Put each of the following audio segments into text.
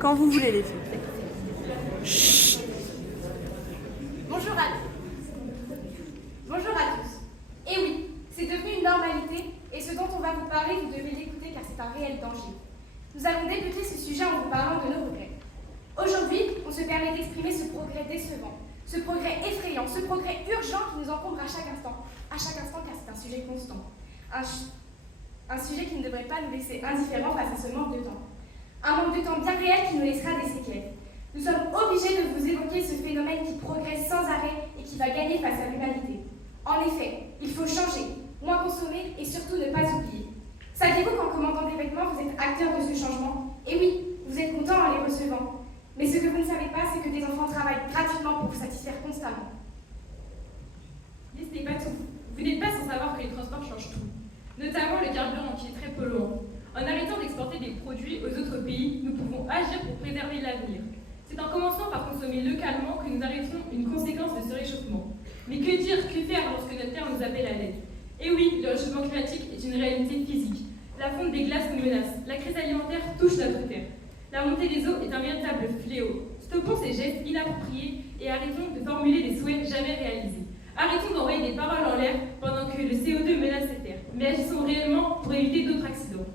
Quand vous voulez, les filles. Bonjour à tous. Et oui, c'est devenu une normalité, et ce dont on va vous parler, vous devez l'écouter car c'est un réel danger. Nous allons débuter ce sujet en vous parlant de nos regrets. Aujourd'hui, on se permet d'exprimer ce progrès décevant, ce progrès effrayant, ce progrès urgent qui nous encombre à chaque instant car c'est un sujet constant. Un sujet qui ne devrait pas nous laisser indifférents face à ce manque de temps. Un manque de temps bien réel qui nous laissera des séquelles. Nous sommes obligés de vous évoquer ce phénomène qui progresse sans arrêt et qui va gagner face à l'humanité. En effet, il faut changer, moins consommer et surtout ne pas oublier. Saviez-vous qu'en commandant des vêtements, vous êtes acteur de ce changement? Et oui, vous êtes content en les recevant. Mais ce que vous ne savez pas, c'est que des enfants travaillent gratuitement pour vous satisfaire constamment. Mais ce n'est pas tout. Vous n'êtes pas sans savoir que les transports changent tout, notamment le carburant qui est très polluant. En arrêtant d'exporter des produits aux autres pays, nous pouvons agir pour préserver l'avenir. C'est en commençant par consommer localement que nous arrêterons une conséquence de ce réchauffement. Mais que dire, que faire lorsque notre terre nous appelle à l'aide? Et oui, le réchauffement climatique est une réalité physique. La fonte des glaces nous menace, la crise alimentaire touche notre terre. La montée des eaux est un véritable fléau. Stoppons ces gestes inappropriés et arrêtons de formuler des souhaits jamais réalisés. Arrêtons d'envoyer des paroles en l'air pendant que le CO2 menace cette terre, mais agissons réellement pour éviter d'autres accidents.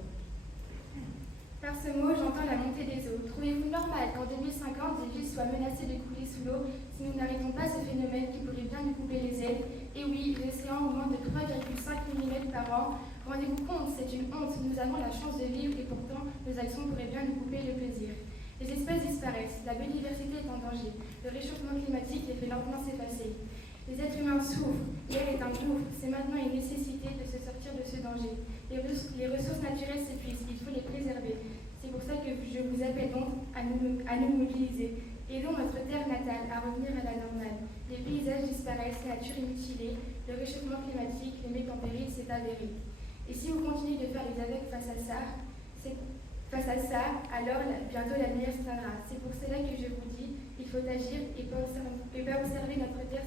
Par ce mot, j'entends la montée des eaux. Trouvez-vous normal qu'en 2050, des villes soient menacées de couler sous l'eau si nous n'arrêtons pas ce phénomène qui pourrait bien nous couper les ailes? Et oui, l'océan augmente de 3,5 mm par an. Rendez-vous compte, c'est une honte. Nous avons la chance de vivre et pourtant, nos actions pourraient bien nous couper le plaisir. Les espèces disparaissent, la biodiversité est en danger, le réchauffement climatique les fait lentement s'effacer. Les êtres humains souffrent, l'air est un gouffre, c'est maintenant une nécessité de se sortir de ce danger. Les ressources naturelles s'épuisent, il faut les préserver. C'est pour ça que je vous appelle donc à nous mobiliser. Aidons notre terre natale à revenir à la normale. Les paysages disparaissent, la nature est mutilée, le réchauffement climatique les met en péril, c'est avéré. Et si vous continuez de faire les aveugles face à ça, alors bientôt l'avenir se tiendra. C'est pour cela que je vous dis, il faut agir et pas observer notre terre